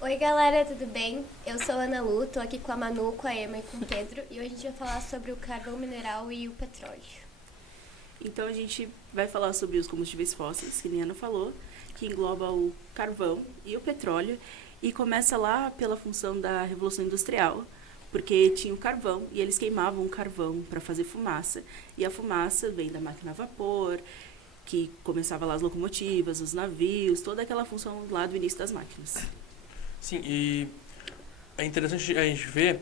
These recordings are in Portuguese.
Oi galera, tudo bem? Eu sou a Ana Lu, tô aqui com a Manu, com a Emma e com o Pedro e hoje a gente vai falar sobre o carvão mineral e o petróleo. Então a gente vai falar sobre os combustíveis fósseis, que a Ana falou, que engloba o carvão e o petróleo, e começa lá pela função da Revolução Industrial, porque tinha o carvão e eles queimavam o carvão para fazer fumaça, e a fumaça vem da máquina a vapor, que começava lá as locomotivas, os navios, toda aquela função lá do início das máquinas. Sim, e é interessante a gente ver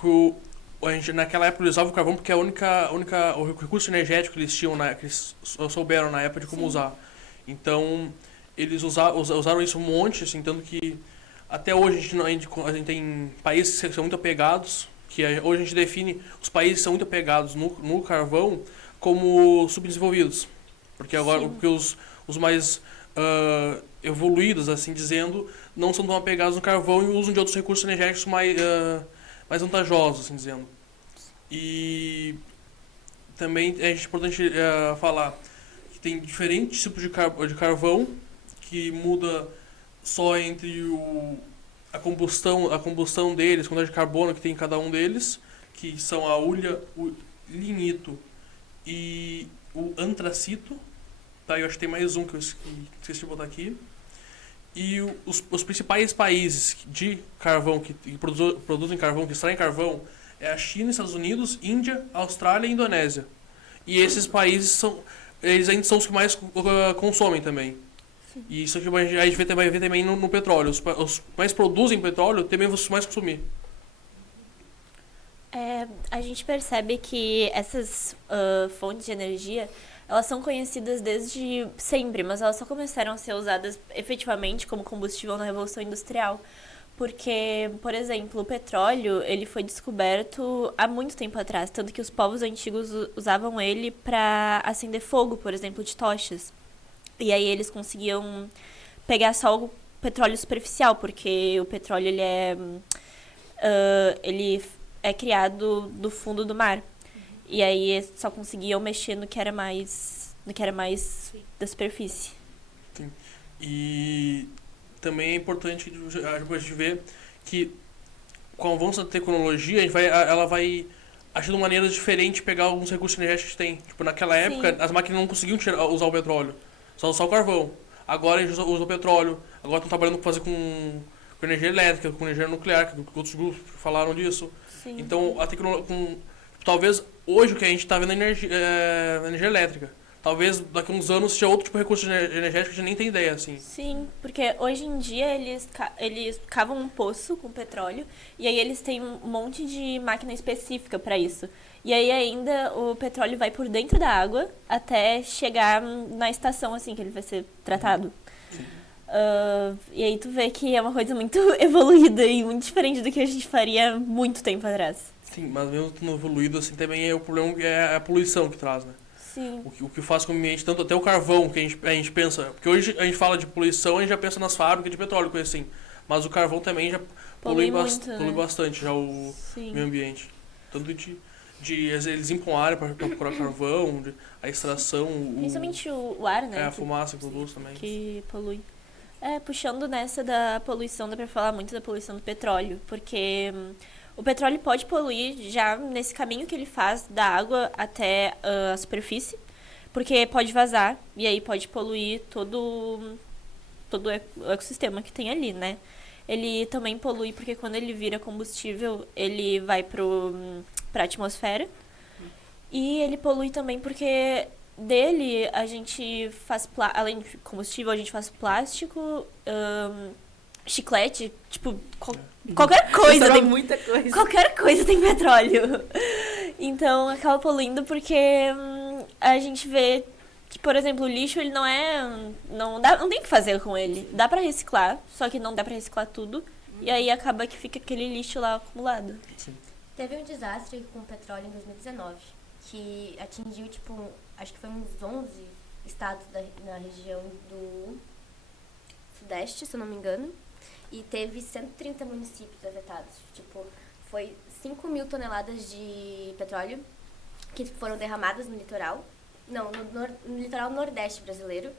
que a gente, naquela época eles usavam o carvão porque é o recurso energético que eles tinham, que eles souberam na época de como usar. Então, eles usaram isso um monte, assim, tanto que até hoje a gente tem países que são muito apegados, hoje a gente define os países que são muito apegados no carvão como subdesenvolvidos. Porque agora, porque os mais evoluídos, assim dizendo, não são tão apegados no carvão e usam de outros recursos energéticos mais vantajosos, assim dizendo. E também é importante falar que tem diferentes tipos de carvão que muda só entre a combustão deles, a quantidade de carbono que tem em cada um deles, que são a hulha, o lignito e o antracito. Tá, eu acho que tem mais um que eu esqueci de botar aqui. E os principais países de carvão que produzem carvão, que extraem carvão, é a China, Estados Unidos, Índia, Austrália e Indonésia. E esses países eles ainda são os que mais consomem também. E isso aqui a gente vai ver também no petróleo. Os que mais produzem petróleo também vão os que mais consumir. A gente percebe que essas fontes de energia, elas são conhecidas desde sempre, mas elas só começaram a ser usadas efetivamente como combustível na Revolução Industrial. Porque, por exemplo, o petróleo, ele foi descoberto há muito tempo atrás, tanto que os povos antigos usavam ele para acender fogo, por exemplo, de tochas. E aí eles conseguiam pegar só o petróleo superficial, porque o petróleo ele é criado do fundo do mar. E aí eles só conseguiam mexer no que era mais da superfície. Sim. E também é importante a gente ver que com o avanço da tecnologia, ela vai achando maneiras diferentes de pegar alguns recursos energéticos que tem. Tipo, naquela época, Sim. as máquinas não conseguiam usar o petróleo, só o carvão. Agora eles usam o petróleo. Agora estão trabalhando com energia elétrica, com energia nuclear, que outros grupos falaram disso. Sim. Então, a tecnologia, talvez hoje o que a gente está vendo é energia elétrica. Talvez daqui a uns anos seja outro tipo de recurso energético que a gente nem tem ideia, assim. Sim, porque hoje em dia eles cavam um poço com petróleo e aí eles têm um monte de máquina específica para isso. E aí ainda o petróleo vai por dentro da água até chegar na estação, assim, que ele vai ser tratado. E aí tu vê que é uma coisa muito evoluída e muito diferente do que a gente faria muito tempo atrás. Sim, mas mesmo tendo evoluído, assim, também é o problema que é a poluição que traz, né? Sim. O que faz com o ambiente, tanto até o carvão, que a gente pensa... Porque hoje a gente fala de poluição, a gente já pensa nas fábricas de petróleo, coisa assim. Mas o carvão também já Polui muito, polui né? bastante já o Sim. meio ambiente. Tanto eles limpam a área para procurar carvão, a extração, Principalmente o ar, né? a fumaça que produz também. Que polui. Puxando nessa da poluição, dá pra falar muito da poluição do petróleo, porque o petróleo pode poluir já nesse caminho que ele faz da água até a superfície, porque pode vazar e aí pode poluir todo o ecossistema que tem ali, né? Ele também polui porque quando ele vira combustível, ele vai pra atmosfera. E ele polui também porque dele a gente faz, além de combustível, a gente faz plástico, chiclete, tipo, qualquer coisa Misturou tem, muita coisa. qualquer coisa tem petróleo. Então acaba poluindo porque a gente vê que, por exemplo, o lixo ele não tem o que fazer com ele. Dá pra reciclar, só que não dá pra reciclar tudo. E aí acaba que fica aquele lixo lá acumulado. Teve um desastre com o petróleo em 2019 que atingiu, tipo, acho que foi uns 11 estados na região do Sudeste, se eu não me engano, e teve 130 municípios afetados. Tipo, foi 5 mil toneladas de petróleo que foram derramadas no litoral, não, no litoral nordeste brasileiro,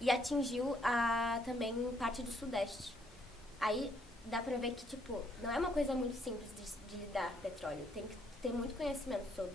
e atingiu também parte do Sudeste. Aí, dá pra ver que, tipo, não é uma coisa muito simples de lidar petróleo. Tem que ter muito conhecimento sobre.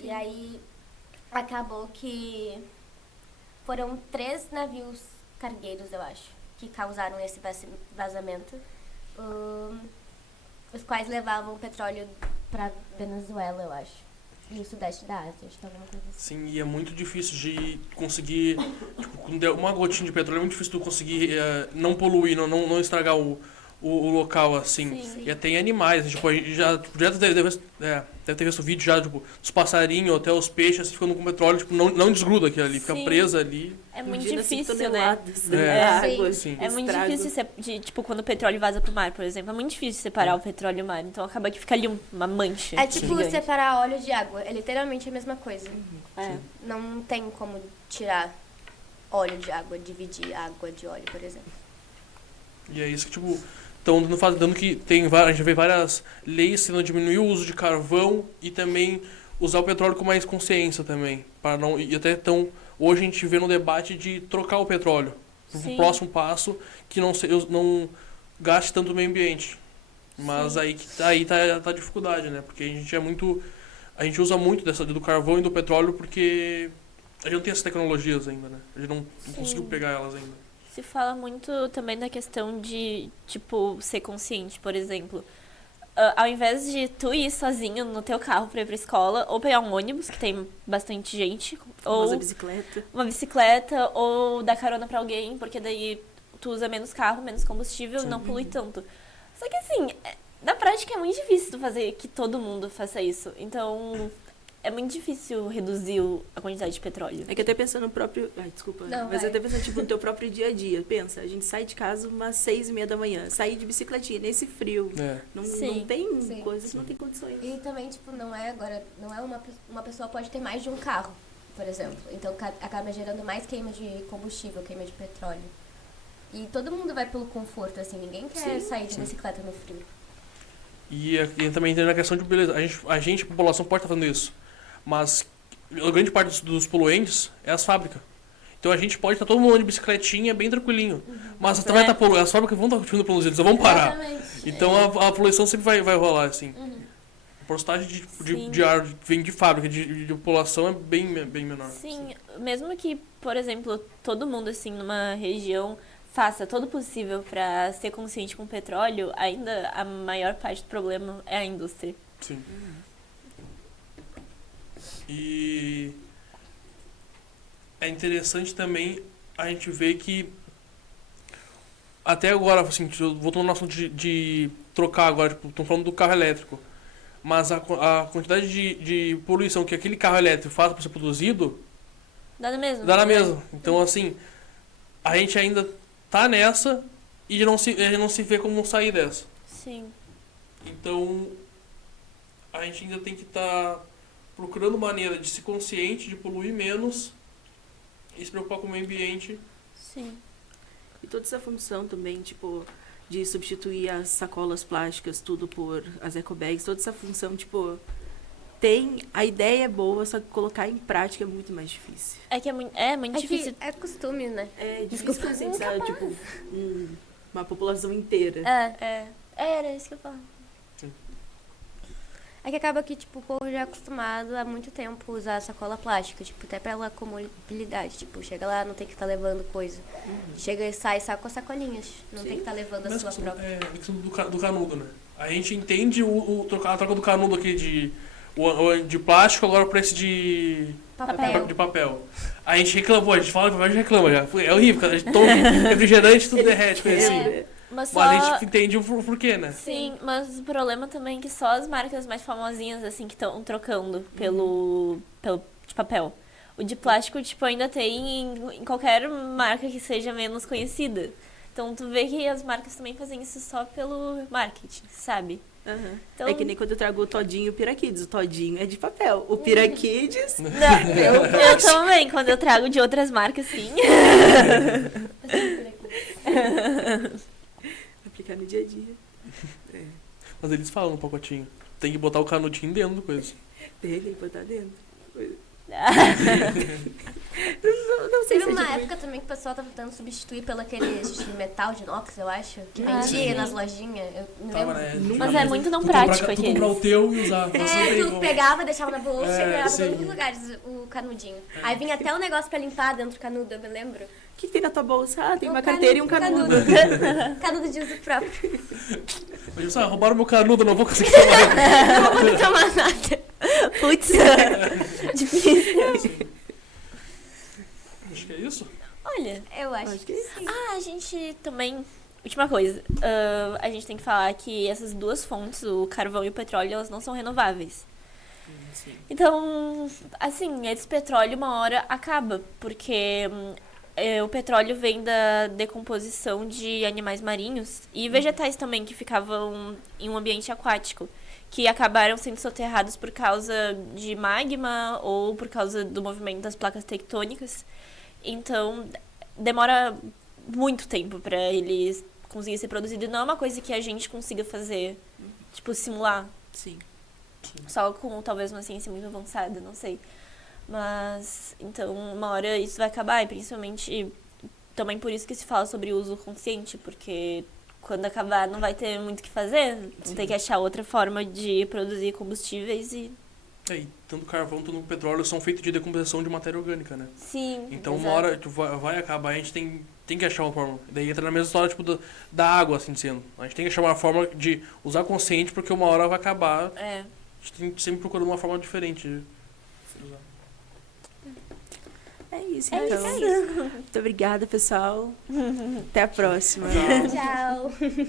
E aí, acabou que foram 3 navios cargueiros, eu acho, que causaram esse vazamento, os quais levavam petróleo pra Venezuela, eu acho. E o sudeste da Ásia, acho que alguma coisa assim. Sim, e é muito difícil de conseguir, tipo, quando der uma gotinha de petróleo, é muito difícil tu conseguir não poluir, não estragar o local, assim. Sim. E até em animais, tipo, a gente já deve ter visto vídeo já, tipo, dos passarinhos até os peixes, assim, ficando com petróleo, tipo, não desgruda aquilo ali, fica Sim. presa ali. É muito Imagina, assim, difícil, né? toneladas É. de água, Sim. É muito estrago. difícil, tipo, quando o petróleo vaza pro mar, por exemplo. É muito difícil separar o petróleo e o mar. Então acaba que fica ali uma mancha. É tipo gigante. separar óleo de água. É literalmente a mesma coisa. É. Não tem como tirar óleo de água, dividir água de óleo, por exemplo. E é isso que, tipo, estão dando que a gente vê várias leis sendo diminuir o uso de carvão e também usar o petróleo com mais consciência também. Para não, e até então, hoje a gente vê no debate de trocar o petróleo para Sim. o próximo passo que não gaste tanto o meio ambiente. Mas Sim. aí tá a dificuldade, né? Porque a gente usa muito do carvão e do petróleo porque a gente não tem essas tecnologias ainda, né? A gente não conseguiu pegar elas ainda. Se fala muito também da questão de, tipo, ser consciente, por exemplo. Ao invés de tu ir sozinho no teu carro pra ir pra escola, ou pegar um ônibus, que tem bastante gente, ou Usa bicicleta. uma bicicleta, ou dar carona pra alguém, porque daí tu usa menos carro, menos combustível, Sim. não polui tanto. Só que assim, na prática é muito difícil tu fazer que todo mundo faça isso. Então, é muito difícil reduzir a quantidade de petróleo. É que até pensando no próprio... Ai, desculpa. Não, mas vai. até pensando, tipo, no teu próprio dia a dia. Pensa, a gente sai de casa umas 6:30 da manhã. Sair de bicicletinha nesse frio. É. Não Sim. tem Sim. coisa que não tem condições. E também, tipo, não é uma pessoa pode ter mais de um carro, por exemplo. Então acaba gerando mais queima de combustível, queima de petróleo. E todo mundo vai pelo conforto, assim, ninguém quer Sim. sair de bicicleta no frio. E também tem na questão de, beleza, a população pode estar fazendo isso, mas a grande parte dos poluentes é as fábricas. Então a gente pode estar todo mundo andando de bicicletinha bem tranquilinho, mas também vai estar poluindo, as fábricas vão estar continuando poluindo, eles vão parar. Exatamente. Então a poluição sempre vai rolar, assim. A porcentagem Sim. de ar que vem de fábrica, de população é bem menor. Sim, mesmo que, por exemplo, todo mundo assim numa região faça todo o possível para ser consciente com o petróleo, ainda a maior parte do problema é a indústria. Sim. E é interessante também a gente ver que até agora, assim, voltando no assunto de trocar agora, tipo, estamos falando do carro elétrico, mas a quantidade de poluição que aquele carro elétrico faz para ser produzido, Dá na mesma. dá na mesma. Então, assim, a gente ainda tá nessa e a gente não se vê como sair dessa. Sim. Então, a gente ainda tem que estar procurando maneira de ser consciente, de poluir menos e se preocupar com o meio ambiente. Sim. E toda essa função também, tipo, de substituir as sacolas plásticas, tudo por as ecobags, toda essa função, tipo, a ideia é boa, só que colocar em prática é muito mais difícil. É que é muito É difícil. que é costume, né? É difícil conscientizar, tipo, uma população inteira. Era isso que eu falava. É que acaba que, tipo, o povo já é acostumado há muito tempo a usar sacola plástica, tipo, até pela comodidade. Tipo, chega lá, não tem que estar levando coisa. Chega e sai só com as sacolinhas. Não tem que estar levando a Mas sua questão- própria. é a questão do canudo, né? A gente entende a troca do canudo aqui de plástico agora para esse Papel. de papel. A gente reclamou, a gente fala de papel, a gente reclama já. É horrível, cara. A gente toma refrigerante, tudo derrete, coisa assim. Mas só... Mas a gente entende o porquê, né? Sim, mas o problema também é que só as marcas mais famosinhas, assim, que estão trocando pelo de papel. O de plástico, tipo, ainda tem em qualquer marca que seja menos conhecida. Então, tu vê que as marcas também fazem isso só pelo marketing, sabe? Aham. Então- É que nem quando eu trago o Todinho e o Piraquides. O Todinho é de papel. O Piraquides... Não, eu também, quando eu trago de outras marcas, sim. Aplicar no dia a dia. Mas eles falam no pacotinho. Tem que botar o canudinho dentro do coisa. Dele, botar dentro. Não sei Teve se é uma tipo época também que o pessoal tava tentando substituir pelo aquele de metal de inox, eu acho, que Ah, vendia sim. nas lojinhas. Eu me Tava, lembro. né? Mas é muito não Tu prático comprar, tu aqueles. comprar o teu e usar. Mas não É, tem tu como. pegava, deixava na bolsa e pegava em sim. todos os lugares o canudinho. Aí vinha até um negócio pra limpar dentro do canudo, eu me lembro. O que tem na tua bolsa? Ah, tem Um uma carteira e um canudo. Canudo de uso próprio. Mas, roubaram meu canudo, não vou conseguir tomar. Não vou tomar nada. Putz, difícil. Acho que é isso. Olha, Eu acho Acho que que sim. a gente também... Última coisa, a gente tem que falar que essas duas fontes, o carvão e o petróleo, elas não são renováveis. Sim. Então, assim, esse petróleo uma hora acaba, porque o petróleo vem da decomposição de animais marinhos e vegetais também que ficavam em um ambiente aquático, que acabaram sendo soterrados por causa de magma ou por causa do movimento das placas tectônicas. Então, demora muito tempo para eles conseguirem ser produzidos. Não é uma coisa que a gente consiga fazer, tipo, simular. Sim. Só com talvez uma ciência muito avançada, não sei. Mas, então, uma hora isso vai acabar, e principalmente também por isso que se fala sobre o uso consciente, porque quando acabar não vai ter muito o que fazer, Sim. tem que achar outra forma de produzir combustíveis e... É, e tanto carvão quanto petróleo são feitos de decomposição de matéria orgânica, né? Sim, Então exato. uma hora tipo, vai acabar, a gente tem que achar uma forma. Daí entra na mesma história tipo, da água, assim sendo. A gente tem que achar uma forma de usar consciente, porque uma hora vai acabar. É. A gente tem que sempre procurar uma forma diferente de usar. É isso, É então. isso. Muito obrigada, pessoal. Até a próxima. Tchau. Tchau.